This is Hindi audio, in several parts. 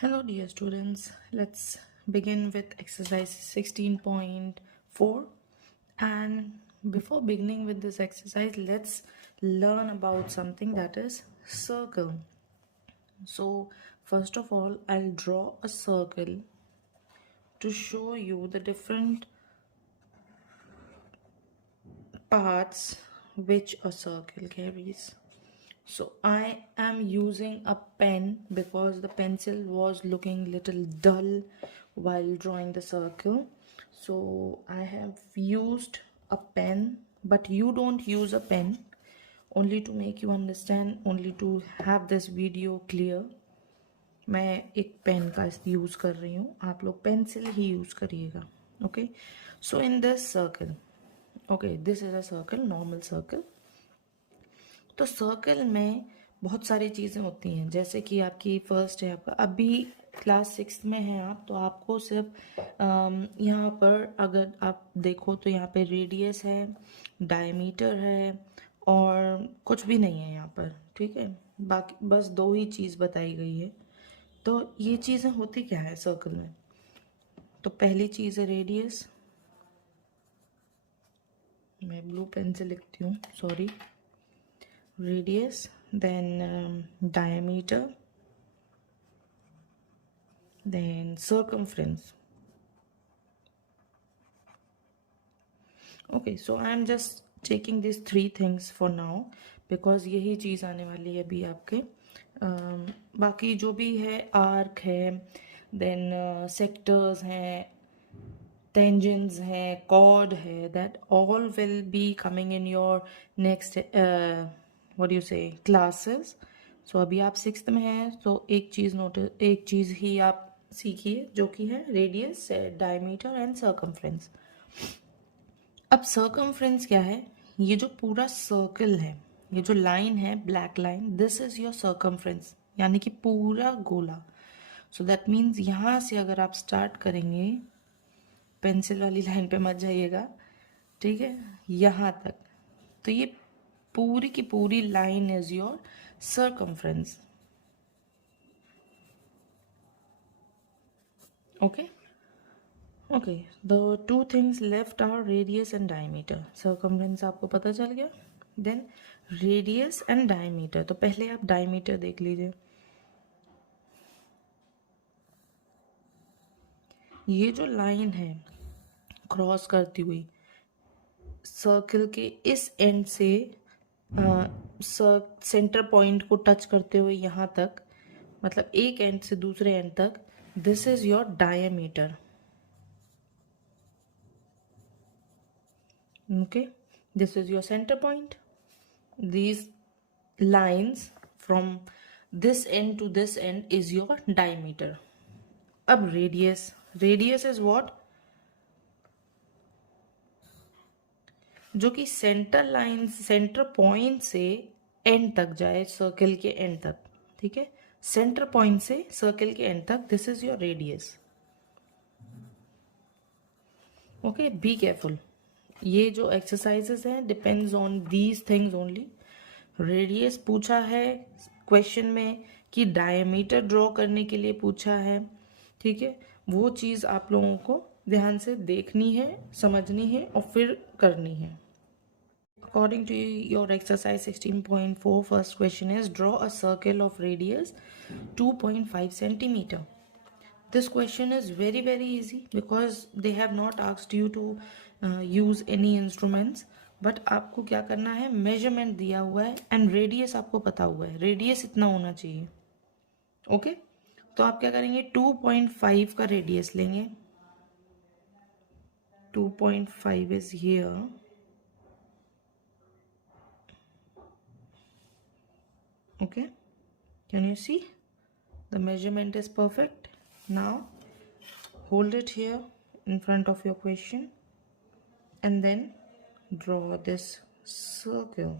Hello, dear students. Let's begin with exercise 16.4. And before beginning with this exercise, let's learn about something that is circle. So, first of all, I'll draw a circle to show you the different parts which a circle carries. So I am using a pen because the pencil was looking little dull while drawing the circle. So I have used a pen, but you don't use a pen, only to make you understand, only to have this video clear. मैं एक पेन का यूज़ कर रही हूँ, आप लोग पेंसिल ही यूज़ करिएगा. Okay, so in this circle, okay, this is a circle, normal circle. तो सर्कल में बहुत सारी चीज़ें होती हैं, जैसे कि आपकी फर्स्ट है, आपका अभी क्लास 6 में है आप, तो आपको सिर्फ यहाँ पर अगर आप देखो तो यहाँ पे रेडियस है, डायमीटर है और कुछ भी नहीं है यहाँ पर. ठीक है, बाकी बस दो ही चीज़ बताई गई है. तो ये चीज़ें होती क्या है सर्कल में? तो पहली चीज़ है रेडियस. मैं ब्लू पेन से लिखती हूँ, sorry. Radius, then diameter, then circumference. Okay, so I am just taking these three things for now because यही चीज़ आने वाली है अभी आपके. बाकी जो भी है, आर्क है, देन सेक्टर्स हैं, tangents है, chord है, that all will be coming in your next what do you say classes. So अभी आप 6th में हैं, तो एक चीज़ ही आप सीखिए जो कि है रेडियस, डायमीटर एंड सर्कमफ्रेंस. अब सर्कमफ्रेंस क्या है? ये जो पूरा सर्कल है, ये जो लाइन है, black line, this is your circumference, यानी कि पूरा गोला. सो दैट मीन्स यहाँ से अगर आप स्टार्ट करेंगे, पेंसिल वाली लाइन पे मत जाइएगा, ठीक है, यहाँ तक, तो ये पूरी की पूरी line is your circumference. Okay okay, the two things left are radius and diameter. Circumference आपको पता चल गया. Then radius and diameter. तो पहले आप डायमीटर देख लीजिए. ये जो लाइन है क्रॉस करती हुई सर्कल के इस एंड से सेंटर पॉइंट को टच करते हुए यहाँ तक, मतलब एक एंड से दूसरे एंड तक, this is your diameter. Okay, this is your centre point. these lines from this end to this end is your diameter. अब रेडियस इज व्हाट? जो कि सेंटर लाइन, सेंटर पॉइंट से एंड तक जाए, सर्कल के एंड तक. ठीक है, सेंटर पॉइंट से सर्कल के एंड तक, this is your radius. Okay, be careful. ये जो एक्सरसाइजेस हैं depends on these things only. Radius पूछा है क्वेश्चन में कि डायमीटर ड्रॉ करने के लिए पूछा है. ठीक है, वो चीज़ आप लोगों को ध्यान से देखनी है, समझनी है और फिर करनी है. According to your exercise 16.4, first question is draw a circle of radius 2.5 centimeter. This question is very easy because they have not asked you to use any instruments. But आपको क्या करना है, मेजरमेंट दिया हुआ है एंड रेडियस आपको पता हुआ है, रेडियस इतना होना चाहिए. ओके, तो आप क्या करेंगे, 2.5 का रेडियस लेंगे. 2.5 is here. Okay, can you see the measurement is perfect. Now hold it here in front of your question and then draw this circle.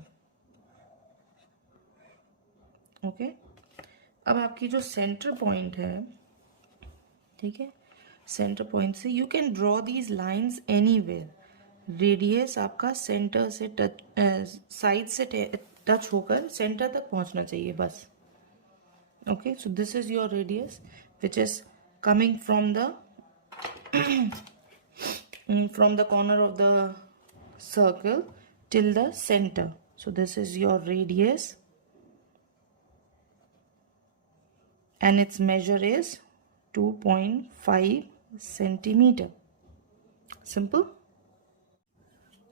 Okay, अब आपकी जो सेंटर पॉइंट है, ठीक है, सेंटर पॉइंट से you can draw these lines anywhere. Radius आपका सेंटर से टच, साइड से टच होकर सेंटर तक पहुंचना चाहिए बस. Okay, so this is your radius. which is coming from the from the corner of the circle till the center. So this is your radius, and its measure is 2.5 centimeter. Simple.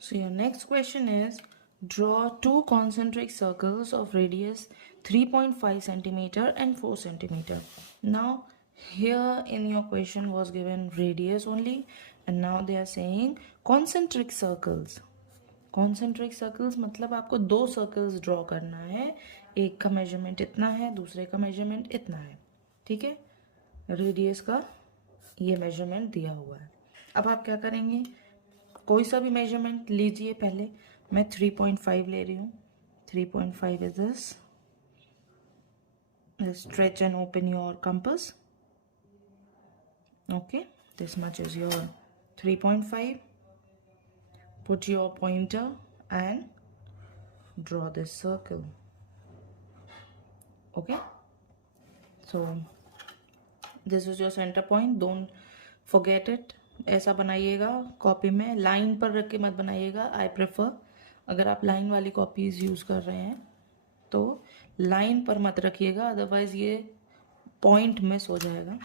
So your next question is, draw two concentric circles of radius 3.5 centimeter and 4 centimeter. Now here in your question was given radius only, and now they are saying concentric circles. Concentric circles मतलब आपको दो सर्कल्स ड्रॉ करना है, एक का मेजरमेंट इतना है, दूसरे का मेजरमेंट इतना है, ठीक है। रेडियस का ये मेजरमेंट दिया हुआ है। अब आप क्या करेंगे, कोई सा भी मेजरमेंट लीजिए। पहले मैं 3.5 ले रही हूँ। 3.5 is this. Stretch and open your compass. Okay, this much is your 3.5. Put your pointer and draw this circle. Okay, so this is your center point. Don't forget it. ऐसा बनाइएगा कॉपी में, लाइन पर रख के मत बनाइएगा। आई प्रेफर, अगर आप लाइन वाली कॉपीज यूज़ कर रहे हैं तो लाइन पर मत रखिएगा, अदरवाइज ये पॉइंट मिस हो जाएगा।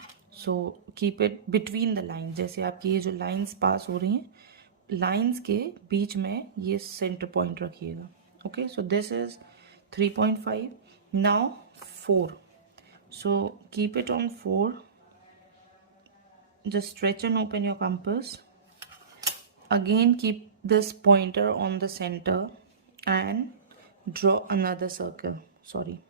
So keep it between the line. जैसे आपकी ये जो लाइंस पास हो रही हैं, लाइंस के बीच में ये सेंटर पॉइंट रखिएगा। Okay, so this is 3.5. Now 4. So keep it on 4. Just stretch and open your compass. Again keep this pointer on the centre and draw another circle. Sorry.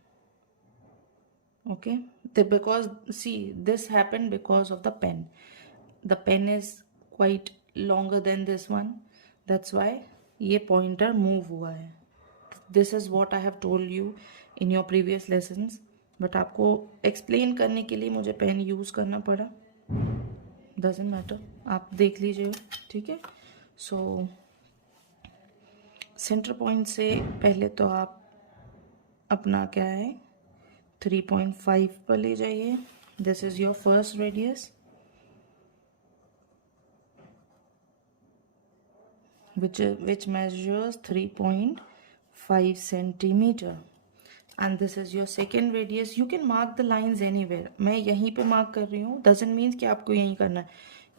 Okay, because see, this happened because of the pen. The pen is quite longer than this one, that's why ये pointer move हुआ है. This is what I have told you in your previous lessons, but आपको explain करने के लिए मुझे pen use करना पड़ा. Doesn't matter, आप देख लीजिए, ठीक है। So सेंटर पॉइंट से पहले तो आप अपना क्या है 3.5 पर ले जाइए. This is your first radius, which measures 3.5 centimeter, and this is your second radius. You can mark the lines anywhere. मैं यहीं पे मार्क कर रही हूँ, doesn't mean कि आपको यहीं करना है.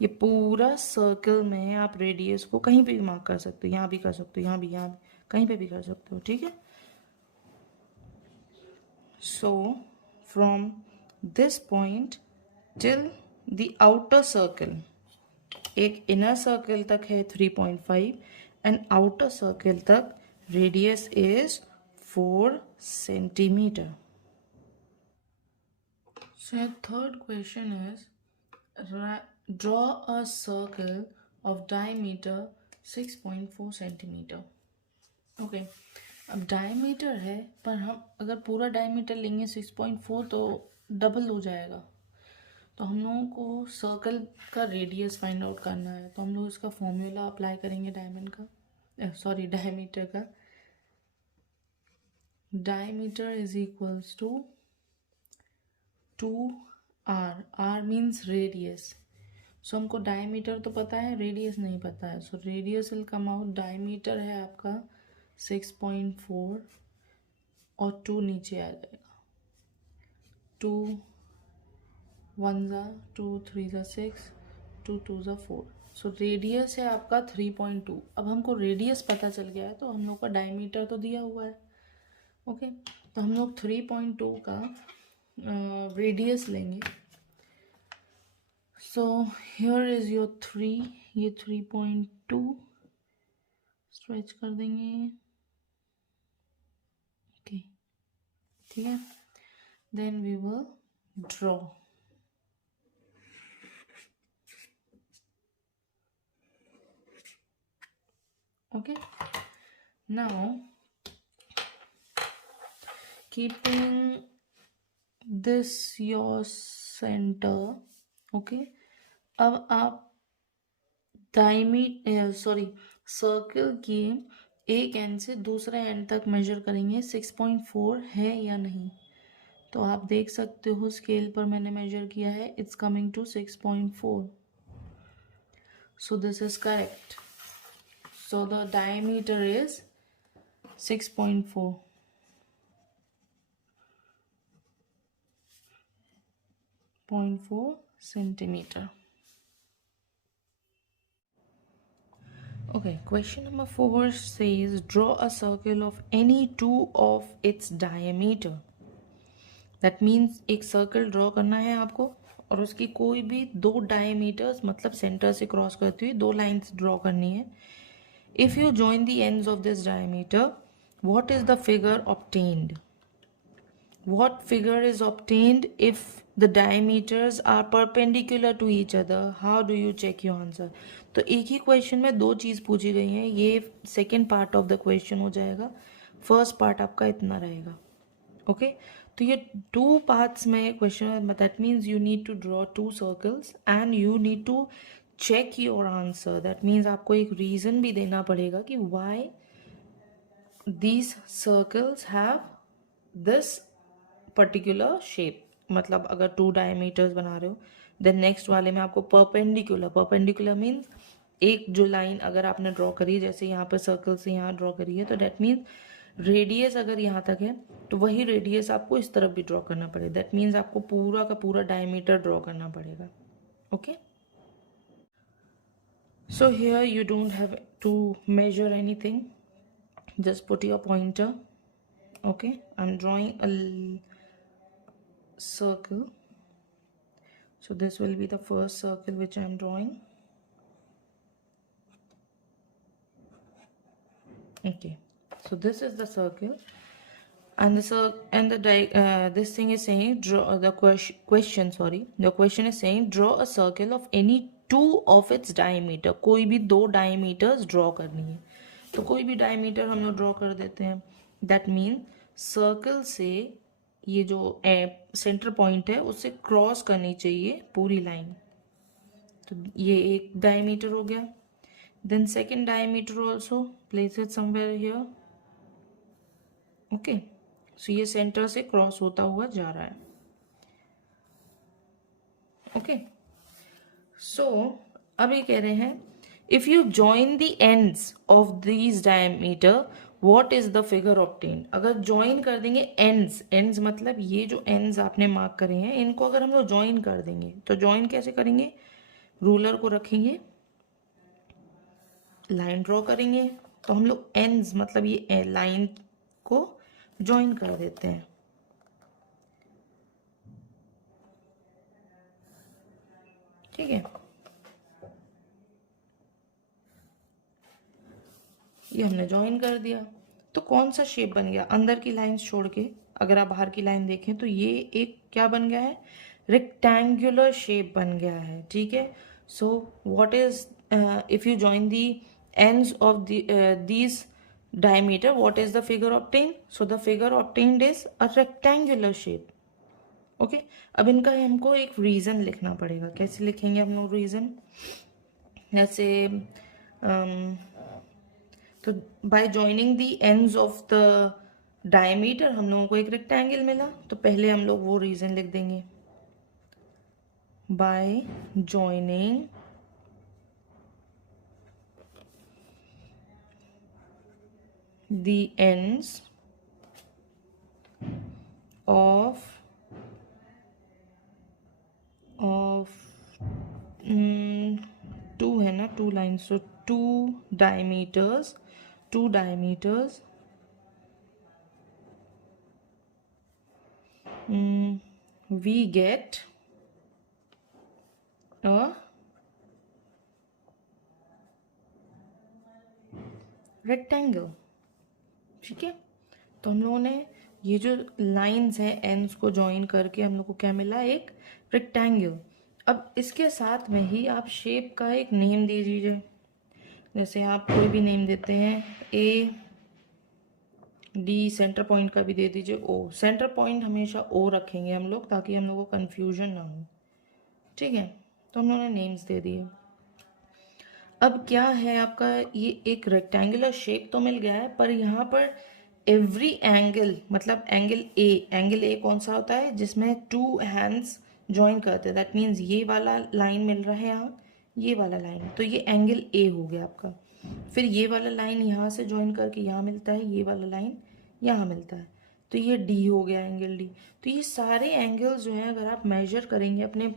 ये पूरा सर्कल में आप रेडियस को कहीं पे भी मार्क कर सकते हो, यहाँ भी कर सकते हो, यहाँ भी कहीं पे भी कर सकते हो, ठीक है। So from this point till the outer circle, एक इनर सर्कल तक है 3.5 एंड आउटर सर्कल तक radius is 4 centimeter. So third question is, draw a circle of diameter 6.4 centimeter. Okay, अब डायमीटर है, पर हम अगर पूरा डायमीटर लेंगे 6.4 तो डबल हो जाएगा। तो हम लोगों को सर्कल का रेडियस फाइंड आउट करना है, तो हम लोग इसका फॉर्मूला अप्लाई करेंगे डायमीटर का। Diameter is equals to 2r. r means radius. So हमको डायमीटर तो पता है, रेडियस नहीं पता है। So radius will come out, diameter है आपका 6.4 और 2 नीचे आ जाएगा। 2 1 ज़ा 2 3 ज़ा 6, 2 2 ज़ा 4। सो रेडियस है आपका 3.2। अब हमको रेडियस पता चल गया है, तो हम लोग का डायमीटर तो दिया हुआ है। ओके, तो हम लोग 3.2 का रेडियस लेंगे। सो हियर इज योर 3, ये 3.2 स्ट्रेच कर देंगे। ओके, ठीक है। Then we will draw. Okay, now keeping this your center. Okay, अब आप सर्कल की एक एंड से दूसरे एंड तक मेजर करेंगे 6.4 है या नहीं। तो आप देख सकते हो स्केल पर मैंने मेजर किया है, it's coming to 6.4. So this is correct. So the diameter is 6.4. centimeter. Okay, question number 4 says draw a circle of any two of its diameter. That means एक सर्कल ड्रॉ करना है आपको और उसकी कोई भी दो डायमीटर्स मतलब सेंटर से क्रॉस करती हुई दो लाइंस ड्रॉ करनी है. If you join the ends of this diameter, what is the figure obtained? What figure is obtained if the diameters are perpendicular to each other? How do you check your answer? तो एक ही क्वेश्चन में दो चीज़ पूछी गई हैं. ये second part of the question हो जाएगा. फर्स्ट पार्ट आपका इतना रहेगा. ओके तो ये टू पार्ट्स में question. That means you need to draw two circles and you need to check your answer. That means आपको एक रीज़न भी देना पड़ेगा कि why these circles have this particular shape. मतलब अगर टू डायमीटर्स बना रहे हो देन नेक्स्ट वाले में आपको परपेंडिकुलर मीन्स एक जो लाइन अगर आपने ड्रॉ करी है, जैसे यहाँ पर सर्कल से यहाँ ड्रॉ करी है, तो डेट मीन्स रेडियस अगर यहाँ तक है तो वही रेडियस आपको इस तरफ भी ड्रॉ करना पड़ेगा. दैट मीन्स आपको पूरा का पूरा डायमीटर ड्रॉ करना पड़ेगा. Okay so here you don't have to measure anything, just put your pointer. Okay I am drawing a circle. So this will be the first circle which I am drawing. Okay, so this is the circle and this thing is saying draw the question the question is saying draw a circle of any two of its diameter. कोई भी दो diameters draw करनी है तो कोई भी diameter हम लोग draw कर देते हैं. That means circle से ये जो सेंटर पॉइंट है उससे क्रॉस करनी चाहिए पूरी लाइन. तो ये एक डायमीटर हो गया. Then second diameter also place it somewhere here. Okay so ये सेंटर से क्रॉस होता हुआ जा रहा है. ओके सो अब ये कह रहे हैं if you join the ends of these diameter what is the figure obtained. अगर ज्वाइन कर देंगे एंड्स मतलब ये जो एंड्स आपने मार्क करे हैं इनको अगर हम लोग ज्वाइन कर देंगे तो ज्वाइन कैसे करेंगे. रूलर को रखेंगे, लाइन ड्रॉ करेंगे तो हम लोग एंड्स मतलब ये लाइन को ज्वाइन कर देते हैं. ठीक है ये हमने ज्वाइन कर दिया तो कौन सा शेप बन गया. अंदर की लाइंस छोड़ के अगर आप बाहर की लाइन देखें तो ये एक क्या बन गया है, रेक्टेंगुलर शेप बन गया है. ठीक है so what is if you join the ends of these diameter what is the figure obtained. So the figure obtained is a rectangular shape. Okay अब इनका हमको एक रीज़न लिखना पड़ेगा. कैसे लिखेंगे हम लोग रीज़न. जैसे तो bye joining the ends of the diameter हम लोगों को एक रेक्टेंगल मिला तो पहले हम लोग वो रीज़न लिख देंगे. Bye joining the ends of two है ना, two lines, so two diameters we get a rectangle. ठीक है तो हम लोगों ने ये जो लाइंस हैं एंड्स को ज्वाइन करके हम लोग को क्या मिला, एक रेक्टेंगल. अब इसके साथ में ही आप शेप का एक नेम दे दीजिए. जैसे आप कोई भी नेम देते हैं, ए डी, सेंटर पॉइंट का भी दे दीजिए ओ. सेंटर पॉइंट हमेशा ओ रखेंगे हम लोग ताकि हम लोग को कन्फ्यूजन ना हो. ठीक है तो हम लोगों ने नेम्स दे दिए. अब क्या है आपका, ये एक रेक्टेंगुलर शेप तो मिल गया है पर यहाँ पर एवरी एंगल, मतलब एंगल ए कौन सा होता है जिसमें टू हैंड्स ज्वाइन करते हैं, दैट मीन्स ये वाला लाइन मिल रहा है यहाँ, ये वाला लाइन, तो ये एंगल ए हो गया आपका। फिर ये वाला लाइन यहाँ से ज्वाइन करके यहाँ मिलता है, ये वाला लाइन यहाँ मिलता है, तो ये डी हो गया, एंगल डी। तो ये सारे एंगल्स जो हैं अगर आप मेजर करेंगे अपने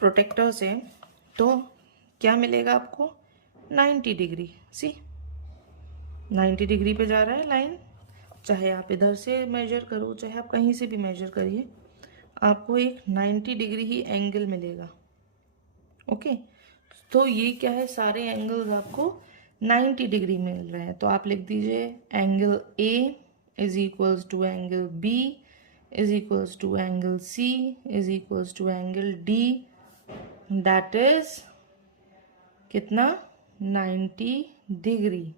प्रोटेक्टर से तो क्या मिलेगा आपको, 90 डिग्री। सी 90 डिग्री पे जा रहा है लाइन, चाहे आप इधर से मेजर करो चाहे आप कहीं से भी मेजर करिए, आपको एक 90 डिग्री ही एंगल मिलेगा। ओके, तो ये क्या है, सारे एंगल्स आपको 90 डिग्री मिल रहे हैं। तो आप लिख दीजिए angle A is equals to angle B is equals to angle C is equals to angle D, that is कितना, 90 डिग्री।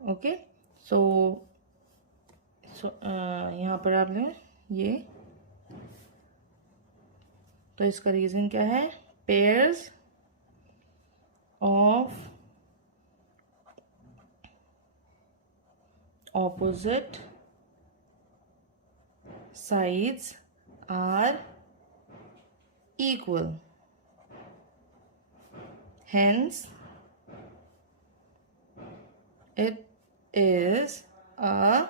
ओके, सो यहाँ पर आप लें ये, तो इसका रीजन क्या है, pairs of opposite sides are equal, hence it is a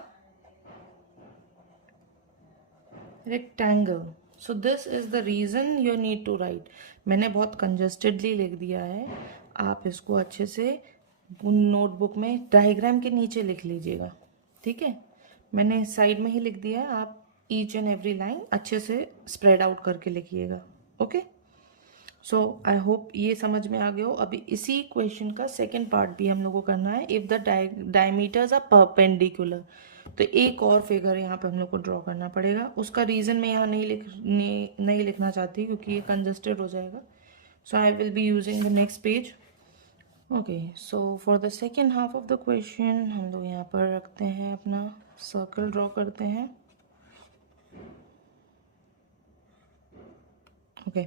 rectangle. So this is the reason you need to write. मैंने बहुत कंजस्टेडली लिख दिया है, आप इसको अच्छे से नोटबुक में डायग्राम के नीचे लिख लीजिएगा, ठीक है। मैंने साइड में ही लिख दिया है, आप ईच एंड एवरी लाइन अच्छे से स्प्रेड आउट करके लिखिएगा। ओके, सो आई होप ये समझ में आ गया हो। अभी इसी क्वेश्चन का सेकेंड पार्ट भी हम लोग को करना है, if the diameters are perpendicular. तो एक और फिगर यहाँ पे हम लोग को ड्रॉ करना पड़ेगा, उसका रीज़न मैं यहाँ नहीं लिखना चाहती क्योंकि ये कंजस्टेड हो जाएगा। So I will be using the next page. Okay, so for the second half of the question हम लोग यहाँ पर रखते हैं, अपना सर्कल ड्रॉ करते हैं। ओके,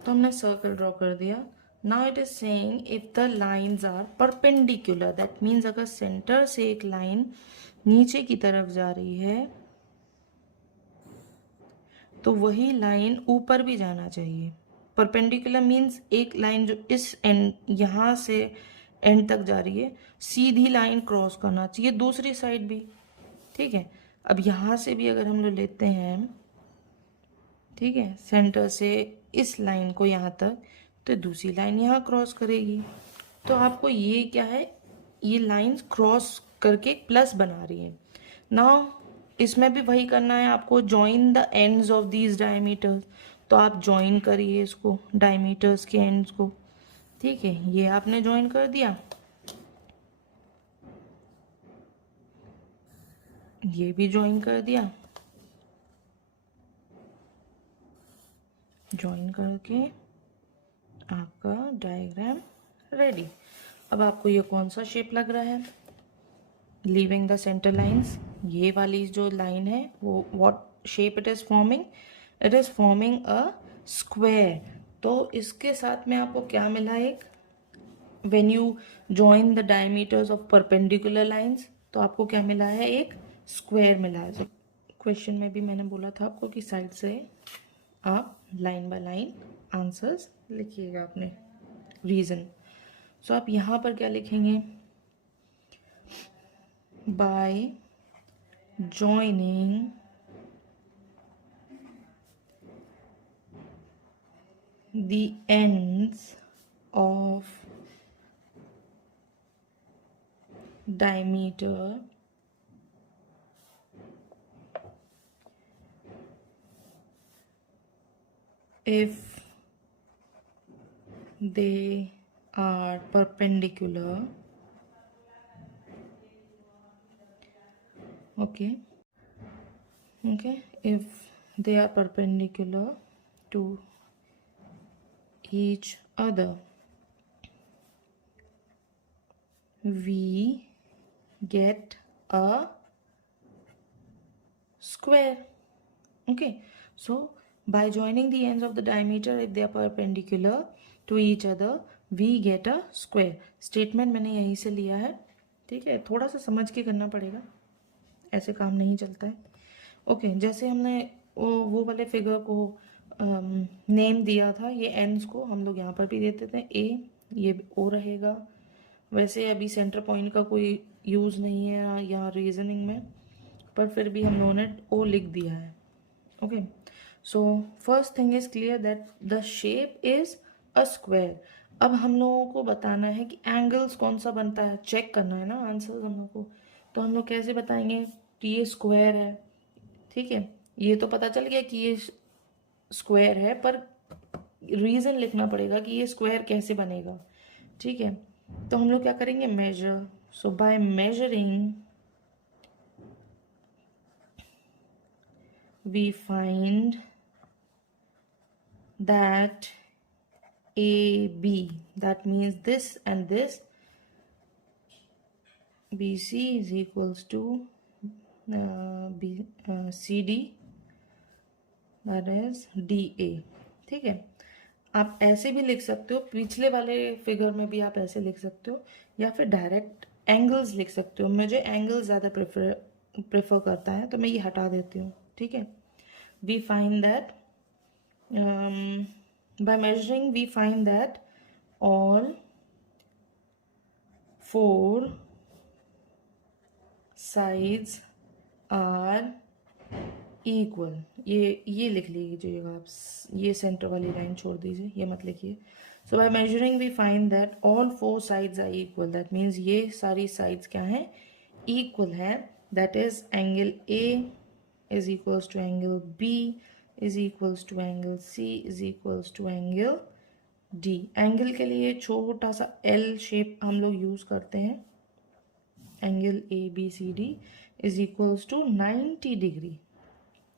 तो हमने सर्कल ड्रॉ कर दिया। Now it is saying if the lines are perpendicular, that means अगर सेंटर से एक लाइन नीचे की तरफ जा रही है तो वही लाइन ऊपर भी जाना चाहिए। परपेंडिकुलर मीन्स एक लाइन जो इस एंड यहाँ से एंड तक जा रही है, सीधी लाइन क्रॉस करना चाहिए दूसरी साइड भी, ठीक है। अब यहाँ से भी अगर हम लोग लेते हैं, ठीक है, सेंटर से इस लाइन को यहाँ तक, तो दूसरी लाइन यहाँ क्रॉस करेगी। तो आपको ये क्या है, ये लाइंस क्रॉस करके एक प्लस बना रही है। नाउ इसमें भी वही करना है आपको, join the ends of these diameters. तो आप जॉइन करिए इसको, डायमीटर्स के एंड्स को, ठीक है। ये आपने जॉइन कर दिया, ये भी जॉइन कर दिया, जॉइन करके आपका डायग्राम रेडी। अब आपको ये कौन सा शेप लग रहा है, लीविंग द सेंटर लाइंस, ये वाली जो लाइन है वो what shape it is forming, it is forming a square. तो इसके साथ में आपको क्या मिला, एक when you join the diameters of perpendicular lines, तो आपको क्या मिला है, एक स्क्वायर मिला है। क्वेश्चन में भी मैंने बोला था आपको कि साइड से आप लाइन बाय लाइन आंसर्स लिखिएगा अपने रीज़न। सो आप यहाँ पर क्या लिखेंगे, bye joining the ends of diameter if they are perpendicular, okay, if they are perpendicular to each other, we get a square. Okay, so by joining the ends of the diameter if they are perpendicular to each other we get a square. Statement मैंने यहीं से लिया है, ठीक है, थोड़ा सा समझ के करना पड़ेगा, ऐसे काम नहीं चलता है। ओके, जैसे हमने वो वाले फिगर को नेम दिया था, ये एंड्स को हम लोग यहाँ पर भी देते थे ए, ये ओ रहेगा। वैसे अभी सेंटर पॉइंट का कोई यूज़ नहीं है यहाँ रीजनिंग में, पर फिर भी हम लोगों ने ओ लिख दिया है। Okay, so first thing is clear that the shape is a square. अब हम लोगों को बताना है कि एंगल्स कौन सा बनता है, चेक करना है ना आंसर्स हम लोग को। तो हम लोग कैसे बताएंगे कि ये स्क्वायर है, ठीक है, ये तो पता चल गया कि ये स्क्वायर है, पर रीज़न लिखना पड़ेगा कि ये स्क्वायर कैसे बनेगा। ठीक है, तो हम लोग क्या करेंगे, measure. So by measuring we find that AB, that means this and this, BC is equals to CD, that is DA। ठीक है, आप ऐसे भी लिख सकते हो, पिछले वाले फिगर में भी आप ऐसे लिख सकते हो, या फिर डायरेक्ट एंगल्स लिख सकते हो। मुझे एंगल ज़्यादा प्रेफर करता है, तो मैं ये हटा देती हूँ। ठीक है, we find that by measuring we find that all four sides are equal। ये लिख लीजिएगा आप, ये सेंटर वाली लाइन छोड़ दीजिए, ये मत लिखिए। So by measuring we find that all four sides are equal, that means ये सारी साइड्स क्या हैं, इक्वल है। That is angle A is equals to angle B is equals to angle C is equals to angle D. Angle के लिए छोटा सा एल शेप हम लोग यूज़ करते हैं। Angle A B C D is equals to 90 degree.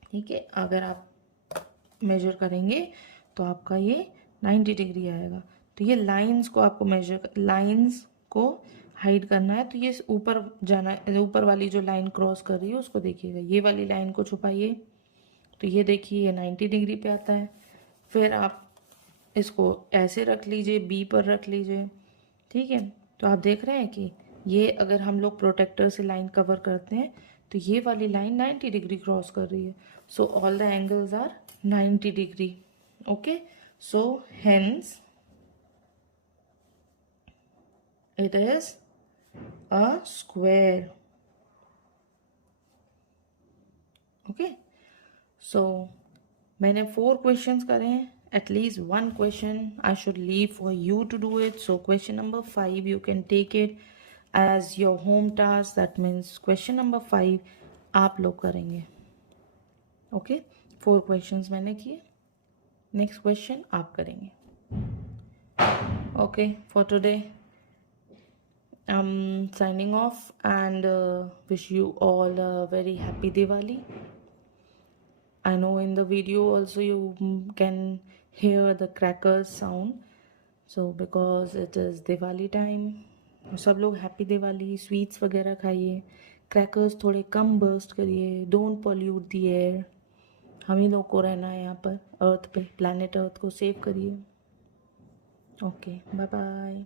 ठीक है, अगर आप मेजर करेंगे तो आपका ये 90 डिग्री आएगा। तो ये लाइंस को आपको लाइंस को हाइड करना है, तो ये ऊपर जाना है, ऊपर वाली जो लाइन क्रॉस कर रही है उसको देखिएगा, ये वाली लाइन को छुपाइए, तो ये देखिए ये 90 डिग्री पे आता है। फिर आप इसको ऐसे रख लीजिए, बी पर रख लीजिए। ठीक है, तो आप देख रहे हैं कि ये अगर हम लोग प्रोटेक्टर से लाइन कवर करते हैं तो ये वाली लाइन 90 डिग्री क्रॉस कर रही है। So all the angles are 90 degree. Okay, so hence it is a square. Okay, so मैंने 4 क्वेश्चंस करे हैं, at least one question I should leave for you to do it. So question number 5 you can take it as your home task, that means question number 5 आप लोग करेंगे। ओके, 4 क्वेश्चंस मैंने किए, नेक्स्ट क्वेश्चन आप करेंगे। Okay, for today I'm signing off and wish you all a very happy Diwali. I know in the video also you can hear the crackers sound, so because it is Diwali time, सब लोग हैप्पी दिवाली, स्वीट्स वगैरह खाइए, क्रैकर्स थोड़े कम बर्स्ट करिए, डोंट पॉल्यूट द एयर। हम ही लोग को रहना है यहाँ पर अर्थ पे, प्लैनेट अर्थ को सेव करिए। Okay, bye bye.